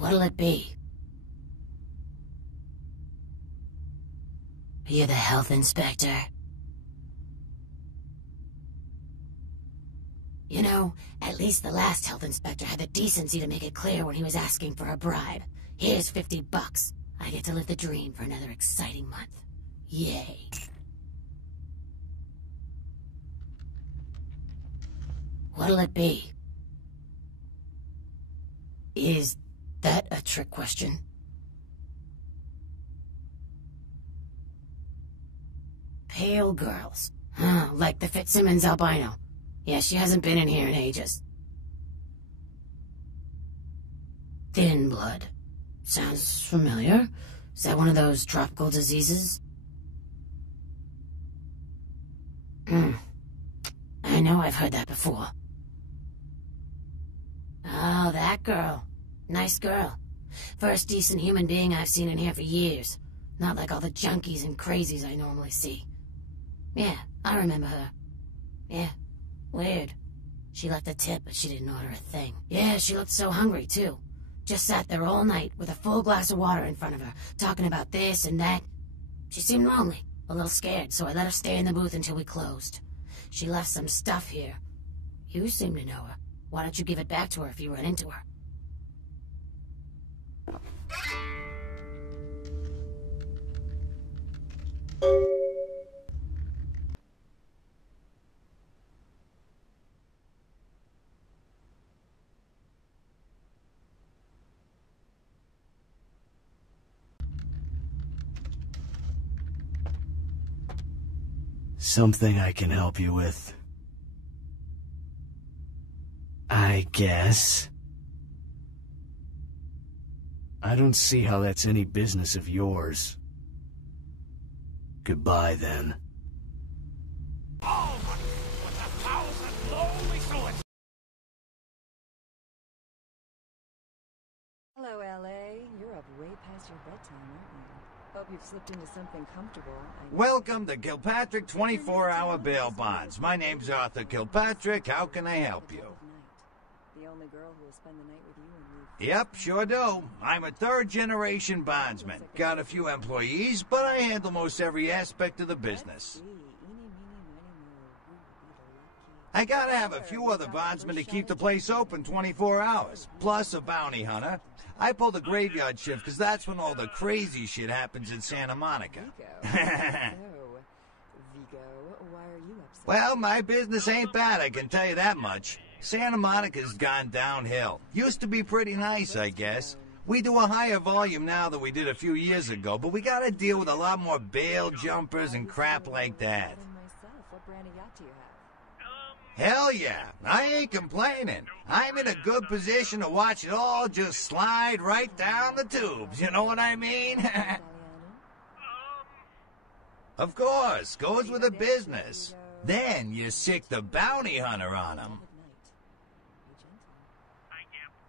What'll it be? You're the health inspector? You know, at least the last health inspector had the decency to make it clear when he was asking for a bribe. Here's $50. I get to live the dream for another exciting month. Yay. What'll it be? Is that a trick question? Pale girls. Huh, like the Fitzsimmons albino. Yeah, she hasn't been in here in ages. Thin blood. Sounds familiar. Is that one of those tropical diseases? I know I've heard that before. Oh, that girl. Nice girl. First decent human being I've seen in here for years. Not like all the junkies and crazies I normally see. Yeah, I remember her. Yeah, weird. She left a tip, but she didn't order a thing. Yeah, she looked so hungry, too. Just sat there all night with a full glass of water in front of her, talking about this and that. She seemed lonely, a little scared, so I let her stay in the booth until we closed. She left some stuff here. You seem to know her. Why don't you give it back to her if you run into her? Something I can help you with? I guess. I don't see how that's any business of yours. Goodbye, then. Oh, with 1,000 lonely souls. Hello, L.A. You're up way past your bedtime, aren't you? Hope you've slipped into something comfortable. Welcome to Kilpatrick 24-hour bail bonds. My name's Arthur Kilpatrick. How can I help you? The only girl who will spend the night with you and Yep, sure do. I'm a third-generation bondsman. Got a few employees, but I handle most every aspect of the business. I gotta have a few other bondsmen to keep the place open 24 hours, plus a bounty hunter. I pull the graveyard shift because that's when all the crazy shit happens in Santa Monica. Well, my business ain't bad, I can tell you that much. Santa Monica's gone downhill. Used to be pretty nice, I guess. We do a higher volume now than we did a few years ago, but we gotta deal with a lot more bail jumpers and crap like that. Hell yeah, I ain't complaining. I'm in a good position to watch it all just slide right down the tubes, you know what I mean? Of course, goes with the business. Then you sick the bounty hunter on him.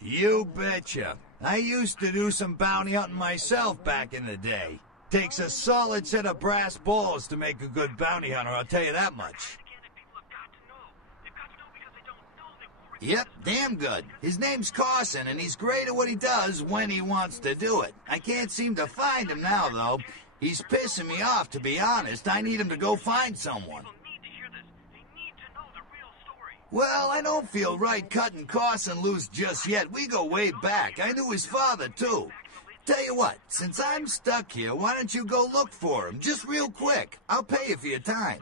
You betcha. I used to do some bounty hunting myself back in the day. Takes a solid set of brass balls to make a good bounty hunter, I'll tell you that much. Yep, damn good. His name's Carson, and he's great at what he does when he wants to do it. I can't seem to find him now, though. He's pissing me off, to be honest. I need him to go find someone. Well, I don't feel right cutting Carson loose just yet. We go way back. I knew his father, too. Tell you what, since I'm stuck here, why don't you go look for him? Just real quick. I'll pay you for your time.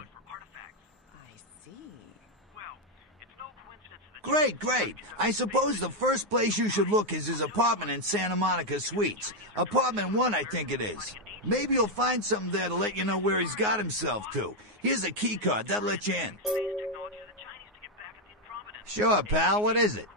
Great, great. I suppose the first place you should look is his apartment in Santa Monica Suites. Apartment 1, I think it is. Maybe you'll find something there to let you know where he's got himself to. Here's a key card. That'll let you in. Sure, pal. What is it?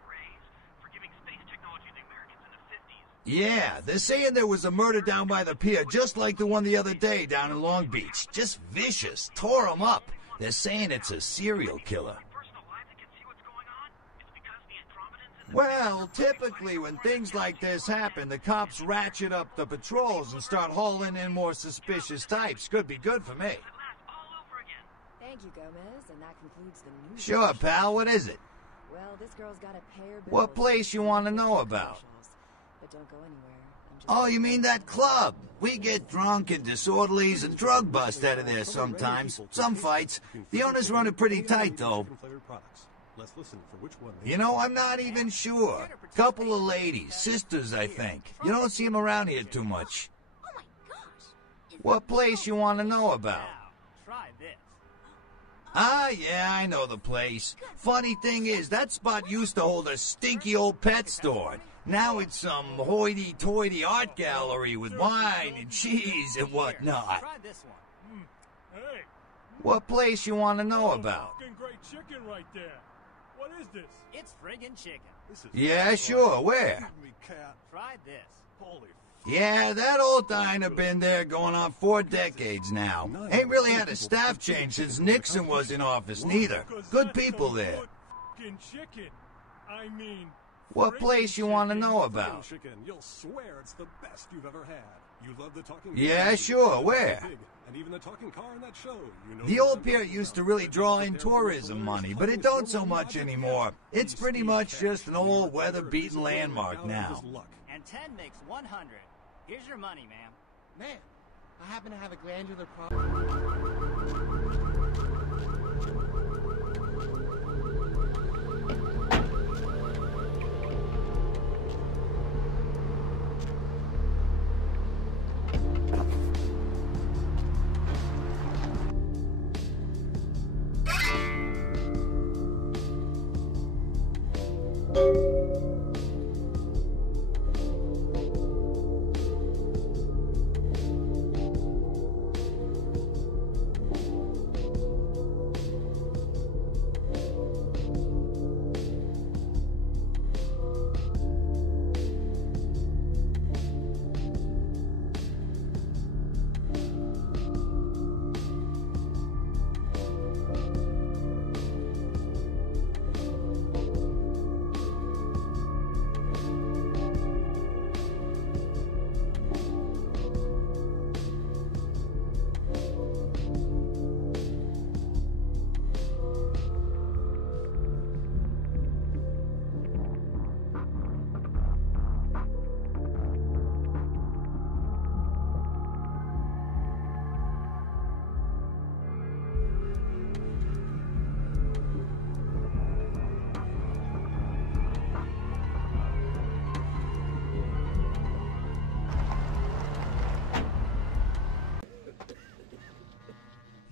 Yeah, they're saying there was a murder down by the pier, just like the one the other day down in Long Beach. Just vicious. Tore him up. They're saying it's a serial killer. Well, typically when things like this happen, the cops ratchet up the patrols and start hauling in more suspicious types. Could be good for me. Thank you, Gomez, and that concludes the news. Sure, pal. What is it? Well, this girl's got a pair. What place you want to know about? But don't go anywhere. I'm just... Oh, you mean that club? We get drunk and disorderlies and drug bust out of there sometimes. Some fights. The owners run it pretty tight, though. You know, I'm not even sure. Couple of ladies, sisters, I think. You don't see them around here too much. Oh my gosh. What place you want to know about? Try this. Ah, yeah, I know the place. Funny thing is, that spot used to hold a stinky old pet store. Now it's some hoity-toity art gallery with wine and cheese and whatnot. Try this one. Hey, What place you want to know about? fucking great chicken right there. What is this? It's friggin' chicken. Yeah, sure, where? Try this. Yeah, that old diner been there going on 4 decades now. Ain't really had a staff change since Nixon was in office, neither. Good people there. Fucking chicken. I mean... What place you want to know about? Chicken, you'll swear it's the best you've ever had. You love the talking Yeah, pig, sure, where? pig, and even the talking car in that show. You know The old pier used to really draw in tourism money, but it don't so much anymore. It's pretty much just an old weather-beaten landmark now. And 10 makes 100. Here's your money, ma'am. Man, I happen to have a glandular problem.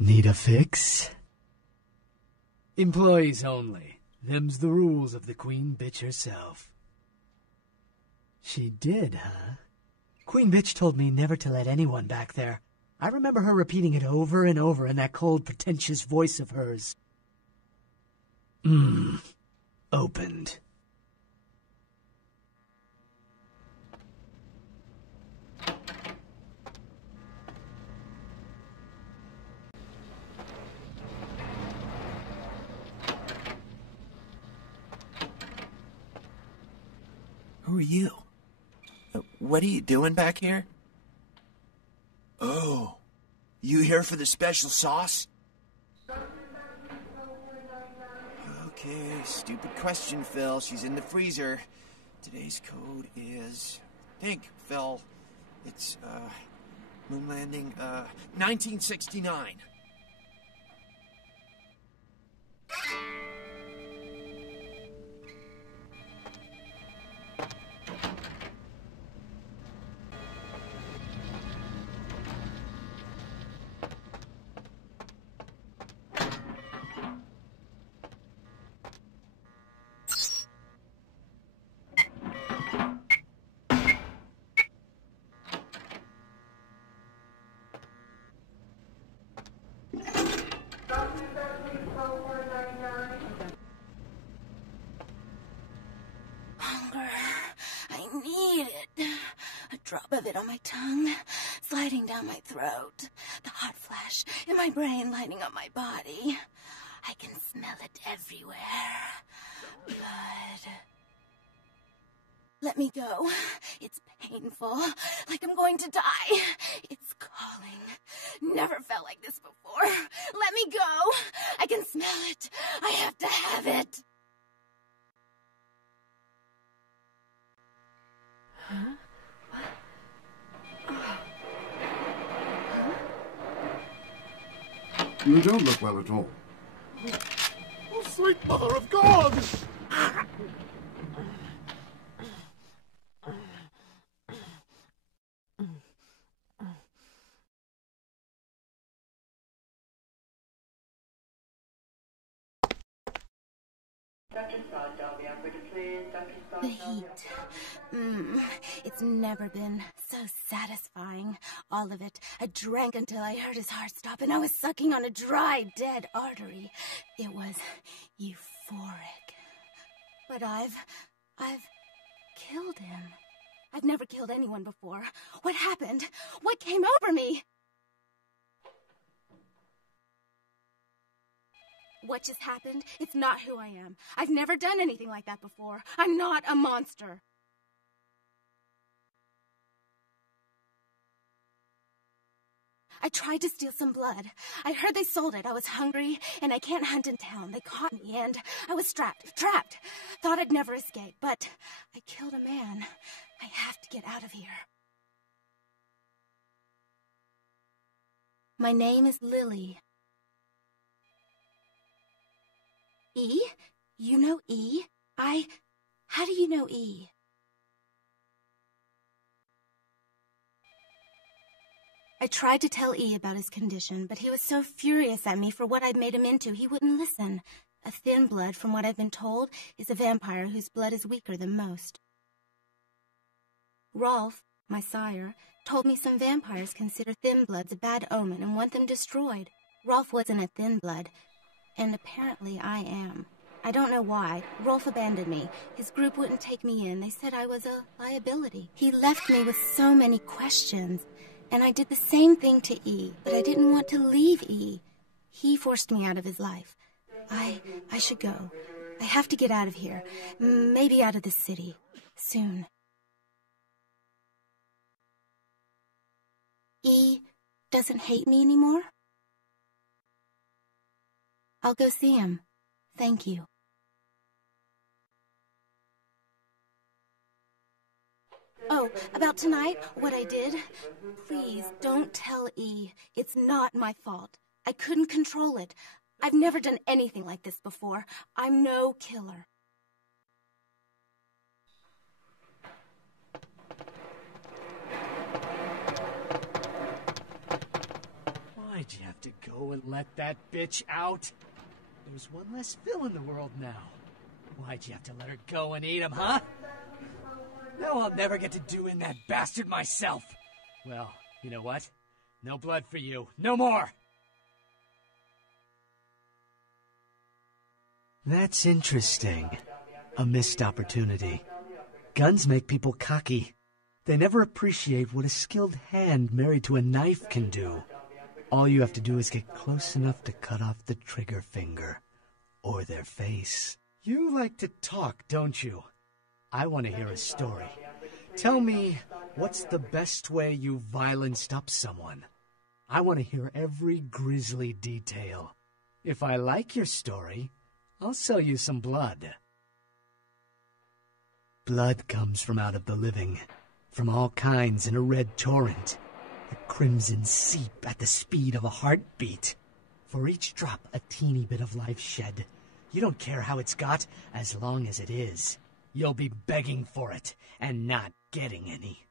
Need a fix? Employees only. Them's the rules of the Queen Bitch herself. She did, huh? Queen Bitch told me never to let anyone back there. I remember her repeating it over and over in that cold, pretentious voice of hers. Opened. Who are you? What are you doing back here? Oh, you here for the special sauce? Okay, stupid question, Phil. She's in the freezer. Today's code is... Think, Phil. It's, moon landing, 1969. Hunger. I need it. A drop of it on my tongue, sliding down my throat. The hot flash in my brain lighting up my body. I can smell it everywhere. Blood. Let me go. It's painful, like I'm going to die. It's calling. Never felt like this before. Let me go. I can smell it. I have to have it. Huh? You don't look well at all. Oh, sweet mother of God! The heat. It's never been so satisfying. All of it. I drank until I heard his heart stop, and I was sucking on a dry, dead artery. It was euphoric. But I've killed him. I've never killed anyone before. What happened? What came over me? What just happened? It's not who I am. I've never done anything like that before. I'm not a monster. I tried to steal some blood. I heard they sold it. I was hungry, and I can't hunt in town. They caught me, and I was trapped. Thought I'd never escape, but I killed a man. I have to get out of here. My name is Lily. E? You know E? How do you know E? I tried to tell E about his condition, but he was so furious at me for what I'd made him into, he wouldn't listen. A thin blood, from what I've been told, is a vampire whose blood is weaker than most. Rolf, my sire, told me some vampires consider thin bloods a bad omen and want them destroyed. Rolf wasn't a thin blood, and apparently I am. I don't know why. Rolf abandoned me. His group wouldn't take me in. They said I was a liability. He left me with so many questions. And I did the same thing to E, but I didn't want to leave E. He forced me out of his life. I should go. I have to get out of here. Maybe out of the city. Soon. E doesn't hate me anymore? I'll go see him. Thank you. Oh, about tonight, what I did? Please, don't tell E. It's not my fault. I couldn't control it. I've never done anything like this before. I'm no killer. Why'd you have to go and let that bitch out? There's one less Phil in the world now. Why'd you have to let her go and eat him, huh? Now I'll never get to do in that bastard myself. Well, you know what? No blood for you. No more! That's interesting. A missed opportunity. Guns make people cocky. They never appreciate what a skilled hand married to a knife can do. All you have to do is get close enough to cut off the trigger finger. Or their face. You like to talk, don't you? I want to hear a story. Tell me, what's the best way you violenced up someone? I want to hear every grisly detail. If I like your story, I'll sell you some blood. Blood comes from out of the living, from all kinds in a red torrent. The crimson seep at the speed of a heartbeat. For each drop, a teeny bit of life shed. You don't care how it's got, as long as it is. You'll be begging for it, and not getting any.